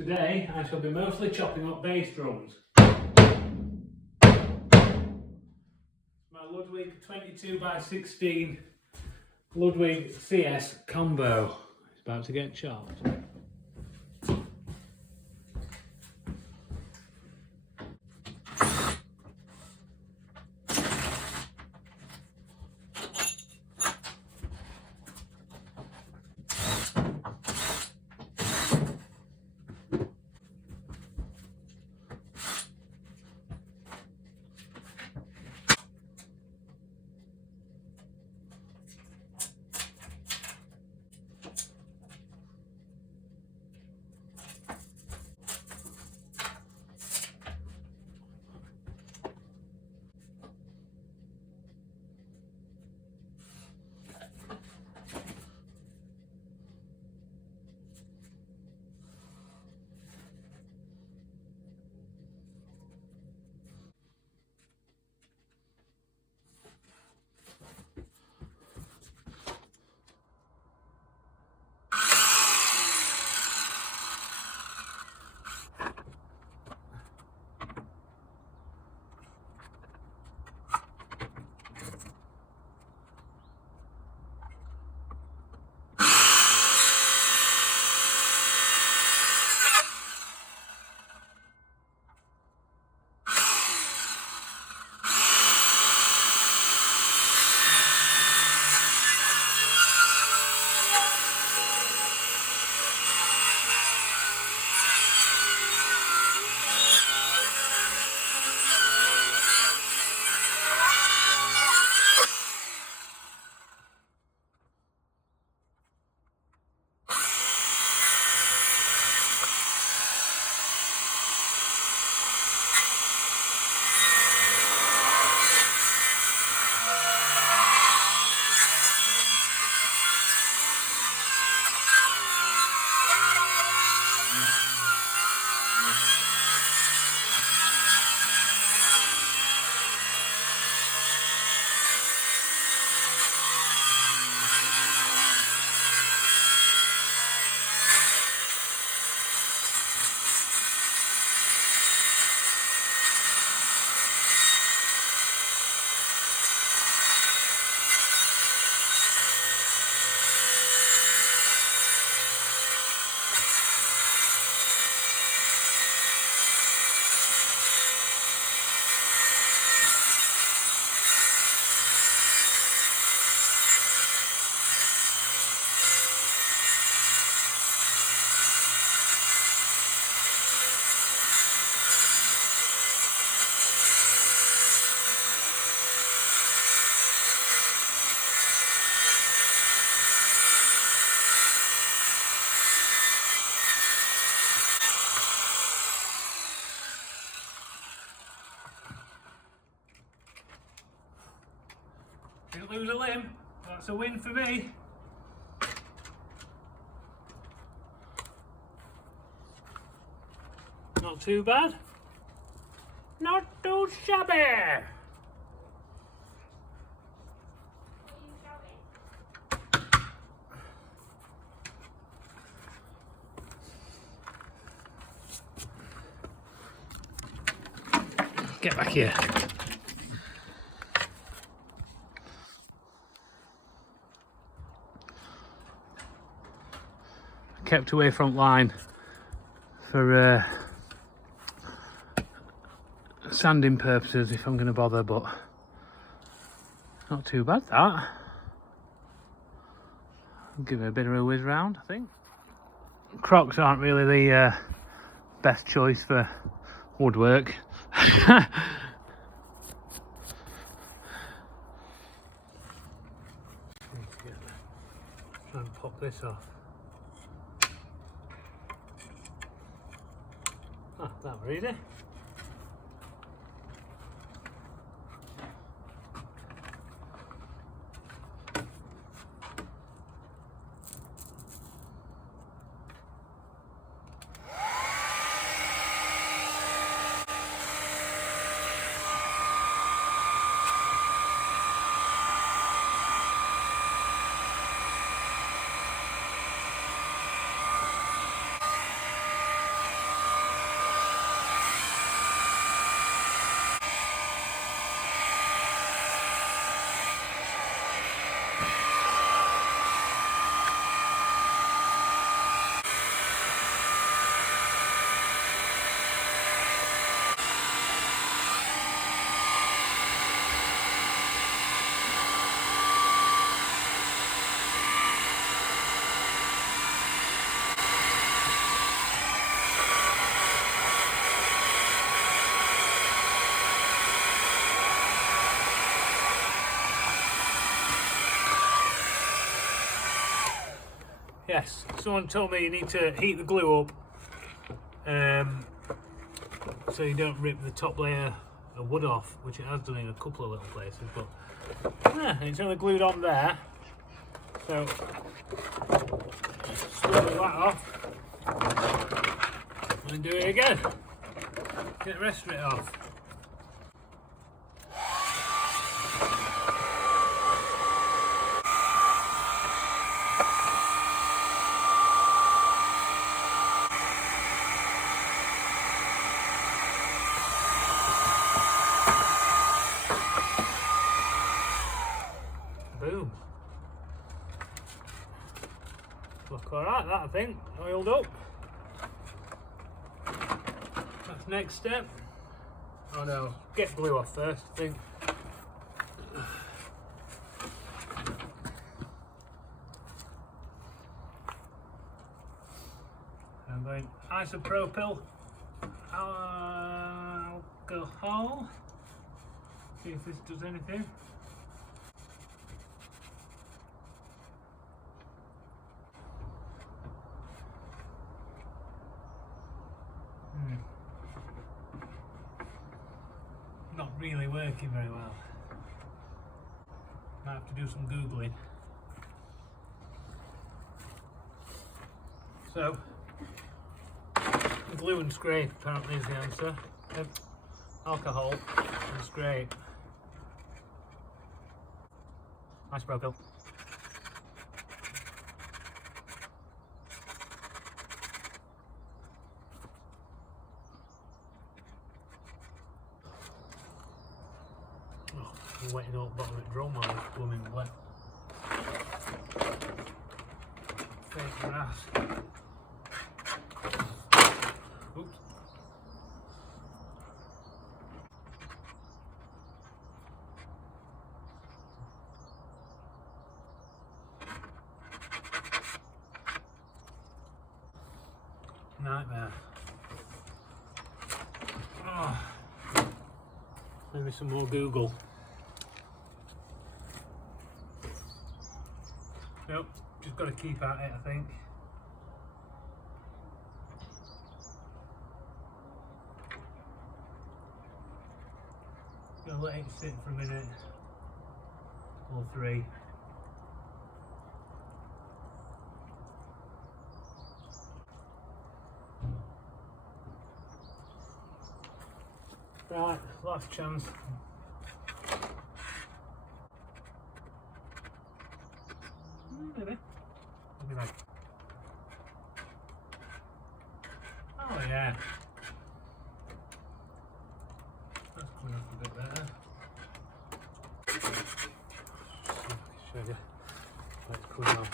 Today I shall be mostly chopping up bass drums. My Ludwig 22x16 Ludwig CS combo is about to get chopped. Didn't lose a limb, that's a win for me. Not too bad. Not too shabby. Get back here. Kept away front line for sanding purposes if I'm going to bother, but not too bad that. I'll give it a bit of a whiz round, I think. Crocs aren't really the best choice for woodwork. Try and pop this off. Ah, that were easy. yes, someone told me you need to heat the glue up so you don't rip the top layer of wood off, which it has done in a couple of little places, but yeah, it's only glued on there. So swirl that off and do it again. Get the rest of it off. Boom. Look alright, that I think, oiled up. That's next step. Oh no, get glue off first, I think. I'm going isopropyl alcohol. See if this does anything. Not really working very well. Might have to do some googling. So, glue and scrape apparently is the answer. Alcohol and scrape. Isopropyl. I'm wetting up bottom of the drum while it's blooming wet. Fake grass. Oops. Nightmare. Oh. Maybe some more Google. Nope, just got to keep at it, I think. Gonna let it sit for a minute or three. Right, last chance. Maybe. I'll be back. Oh yeah. That's coming up a bit better. Show you. Let's cool down.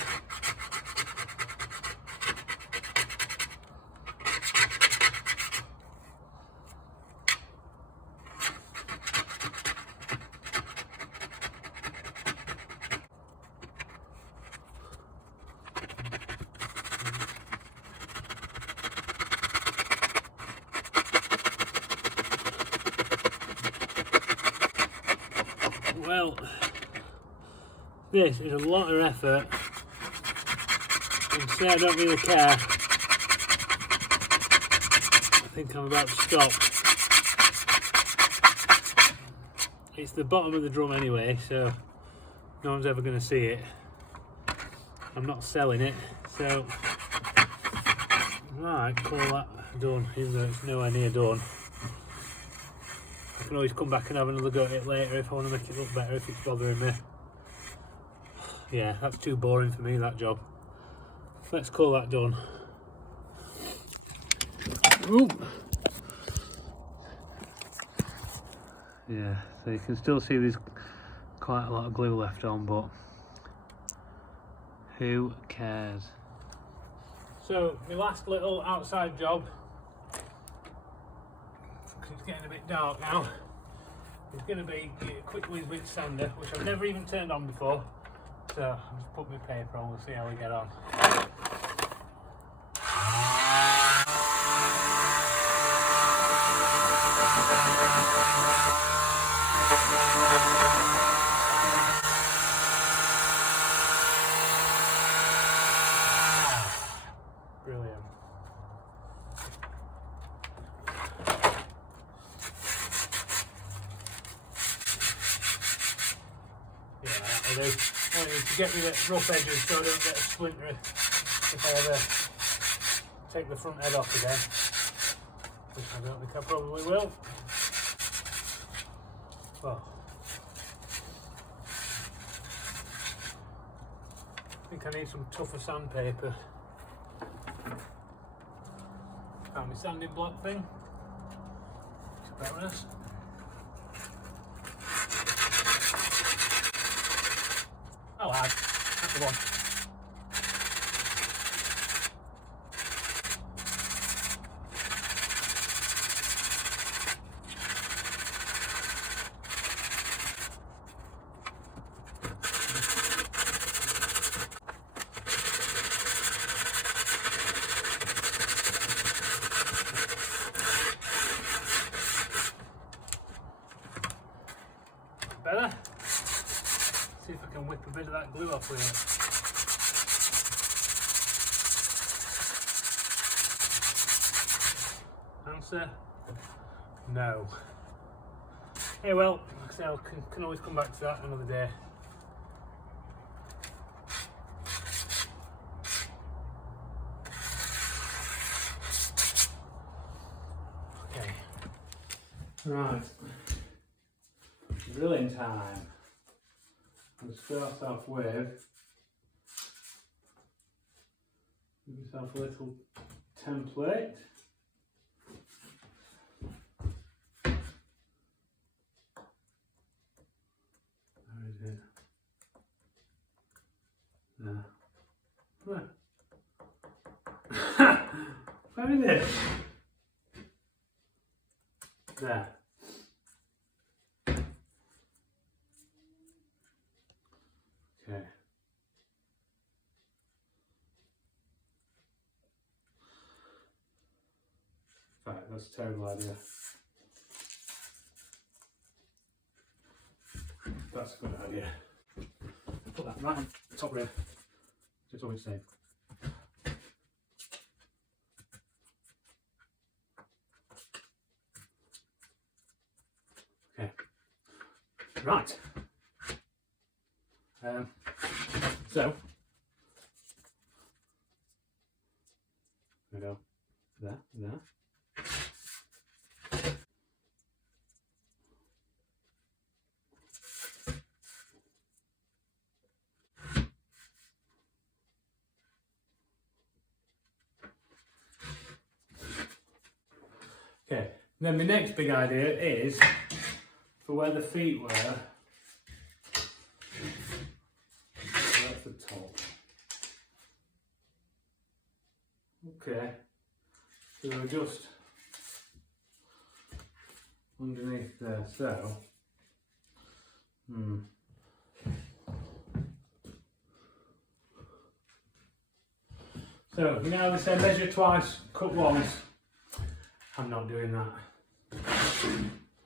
Well, this is a lot of effort, and say I don't really care. I think I'm about to stop. It's the bottom of the drum anyway, so no one's ever going to see it. I'm not selling it, so right, call that done, even though it's nowhere near done. I can always come back and have another go at it later if I want to make it look better, if it's bothering me. Yeah, that's too boring for me, that job. Let's call that done. Ooh. Yeah, so you can still see there's quite a lot of glue left on, but who cares? So, my last little outside job, it's getting a bit dark now, it's going to be a quick with sander, which I've never even turned on before. So I'll just put my paper on, we'll see how we get on. Brilliant. Yeah, that'll do. I need to get rid of rough edges so I don't get a splinter if I ever take the front head off again. Which I don't think I probably will. Well, I think I need some tougher sandpaper. Found my sanding block thing. It's about this. Oh, that's the one. Better. See if I can whip a bit of that glue off with it. Answer? No. Hey, well, like I say, I can always come back to that another day. Okay. Right. Drilling time. We'll start off with, give yourself a little template. Where is it? There. Where? Where is it? There. Okay. Right, that's a terrible idea. That's a good idea. Put that right on the top rib. Just always safe. Okay. Right. So we go there, there. Okay, then the next big idea is for where the feet were. That's the top. Okay, so we're just underneath there, so so you know they say measure twice, cut once. I'm not doing that.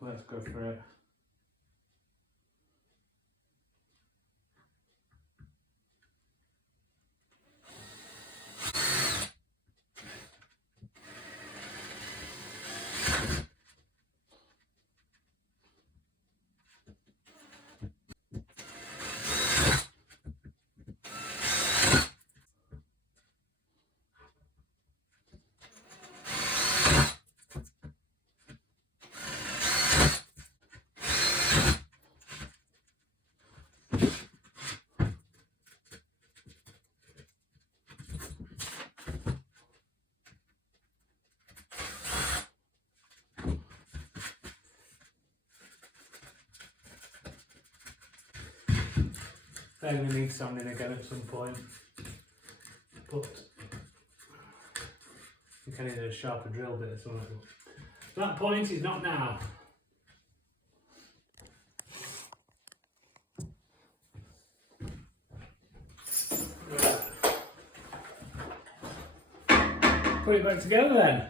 Let's go for it. Then we need sanding again at some point, but I think I need a sharper drill bit or something. That point is not now. Put it back together then.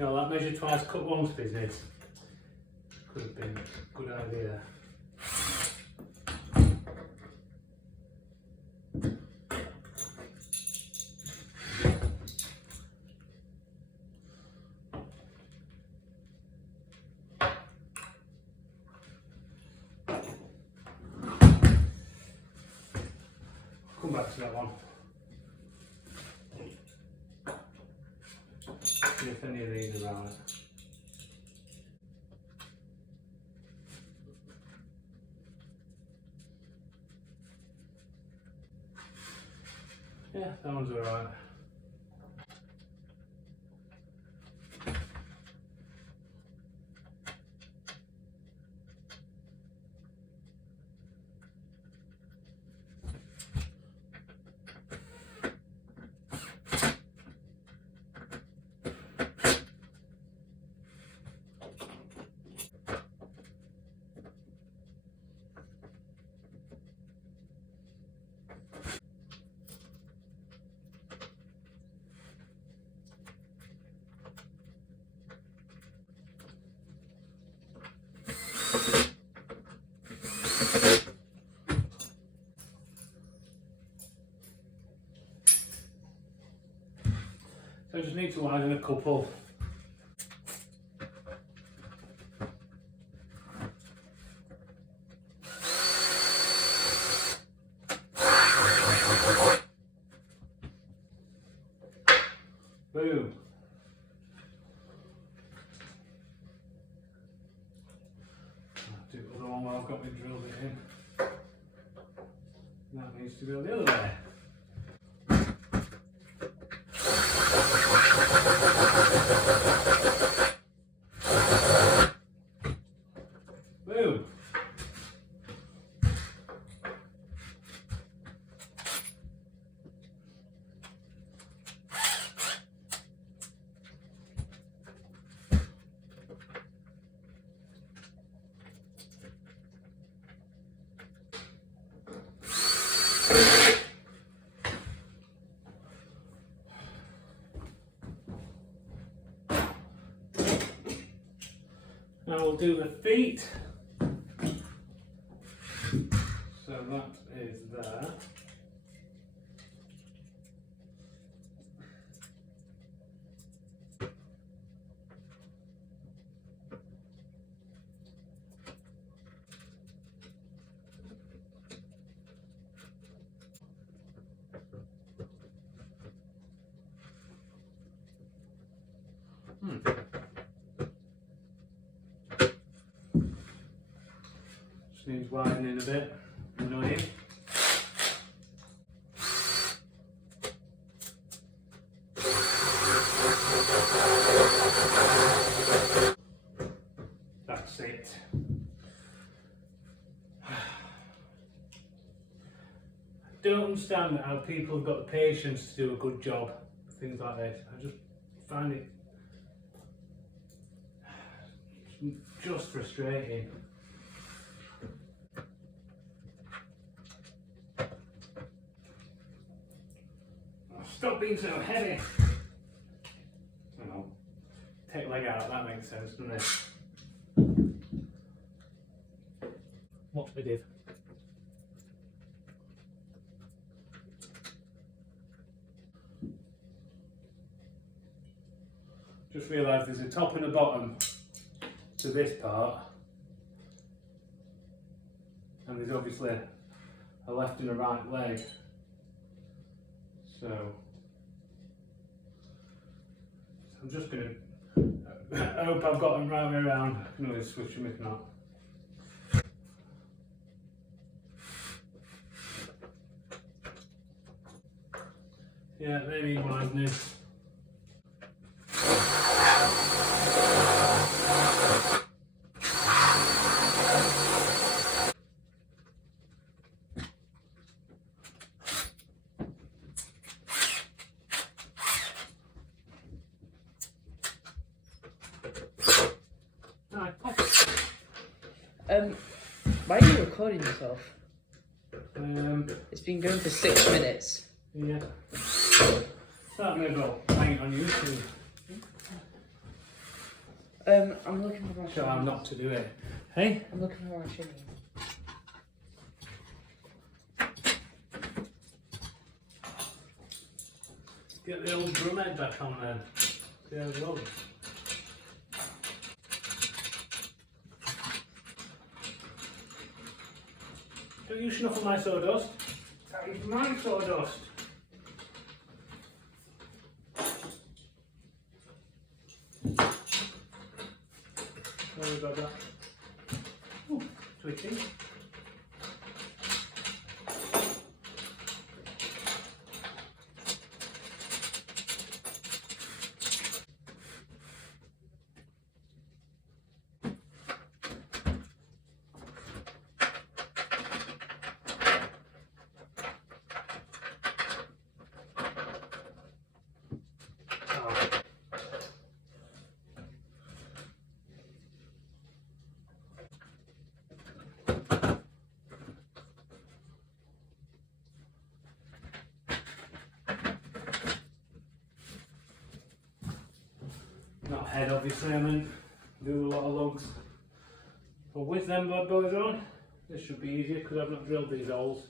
No, that measure twice, cut once business. Could have been a good idea. Come back to that one. See if any of these are right. Yeah, that one's alright. So I just need to widen a couple. Boom. I'll do the other one while I've got my drill bit in. That needs to go the other way. Boom. Now we'll do the feet. So that is there. Just needs widening a bit. Annoying. That's it. I don't understand how people have got the patience to do a good job. Things like this. I just find it just frustrating. Stop being so heavy. Oh, take leg out, that makes sense, doesn't it? What we did. Just realised there's a top and a bottom to this part, and there's obviously a left and a right leg. So I'm just going to, I hope I've got them right way around. I can always switch them if not. Yeah, they need widening. Why are you recording yourself? It's been going for 6 minutes. Yeah. That may well hang on YouTube. I'm looking for my So shimmy. I'm not to do it. Hey? I'm looking for my shimmy. Get the old drum head back on then. See how it goes. Don't you snuffle my sawdust. That is my sawdust. Sorry about that. Ooh, twitching. Not head obviously, I mean, do a lot of lugs. But with them bad boys on, this should be easier because I've not drilled these holes.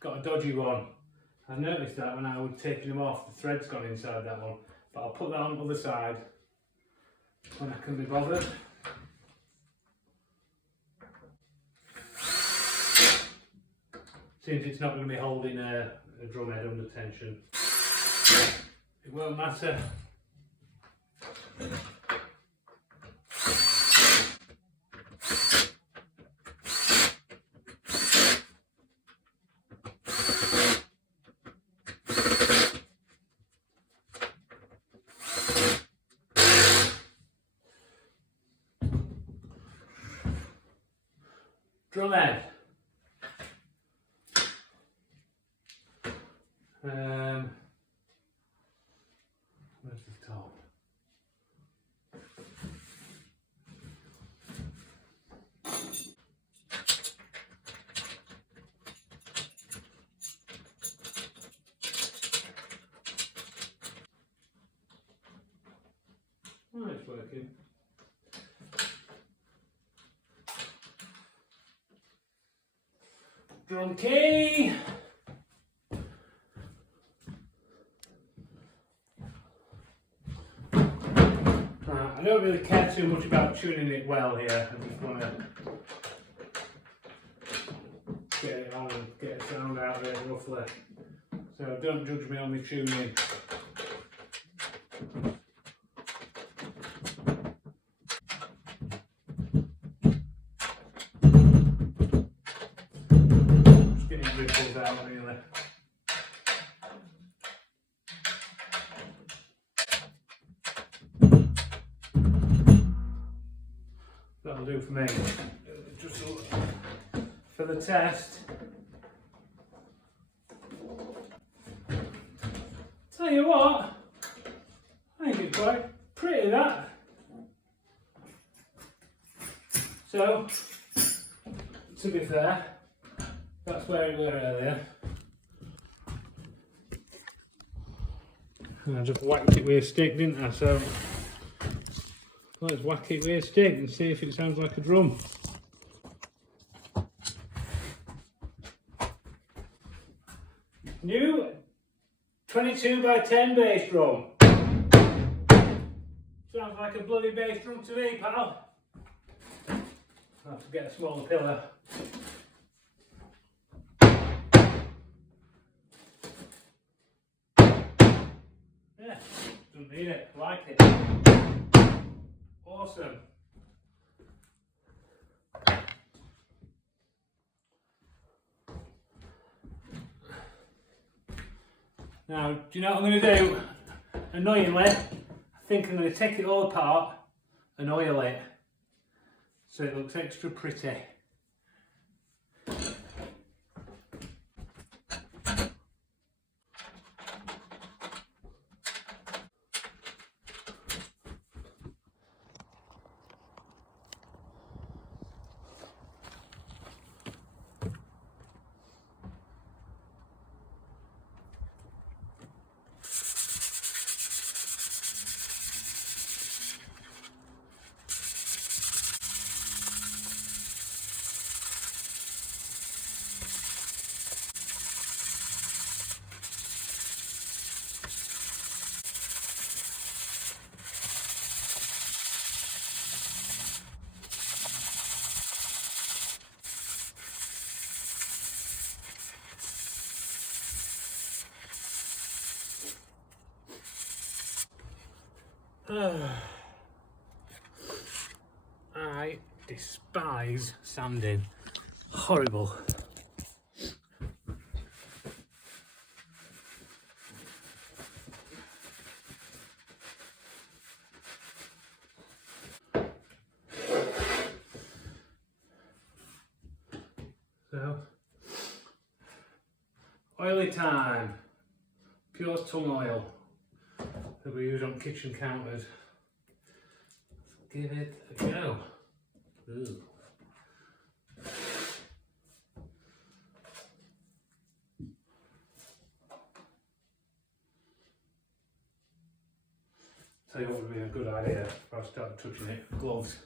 Got a dodgy one. I noticed that when I was taking them off, the thread's gone inside that one. But I'll put that on the other side when I can be bothered. Seems it's not going to be holding a drum head under tension. It won't matter. Drum head. Where's the top? Oh, it's working. Drum key. I don't really care too much about tuning it well here. I just want to get it on and get a sound out of it roughly. So don't judge me on my tuning. Just getting ripples out really. That'll do for me. Just for the test. Tell you what, I think it's quite pretty that. So, to be fair, that's where it were earlier. And I just whacked it with a stick, didn't I? So let's whack it with a stick and see if it sounds like a drum. New 22 by 10 bass drum. Sounds like a bloody bass drum to me, pal. I'll have to get a smaller pillar. Yeah, doesn't need it, I like it. Awesome. Now, do you know what I'm going to do? Annoyingly, I think I'm going to take it all apart and oil it so it looks extra pretty. I despise sanding. Horrible. So, oily time. Pure tung oil that we use on kitchen counters. Let's give it a go. Ooh. Tell you what would be a good idea if I start touching it. Gloves.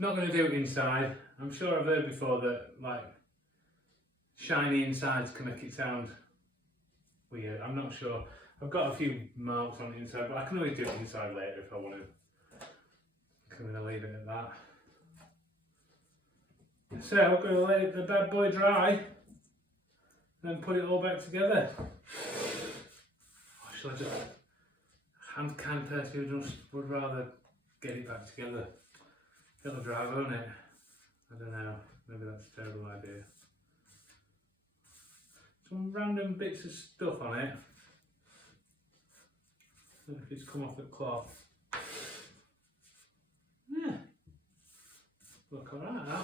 Not going to do it inside. I'm sure I've heard before that like shiny insides can make it sound weird. I'm not sure. I've got a few marks on the inside, but I can always do it inside later if I want to. I'm going to leave it at that. So I'm going to let the bad boy dry and put it all back together. Or shall I just... I'm the kind of person who just would rather get it back together. It'll dry, won't it? I don't know. Maybe that's a terrible idea. Some random bits of stuff on it. I don't know if it's come off the cloth. Yeah. Look alright, that.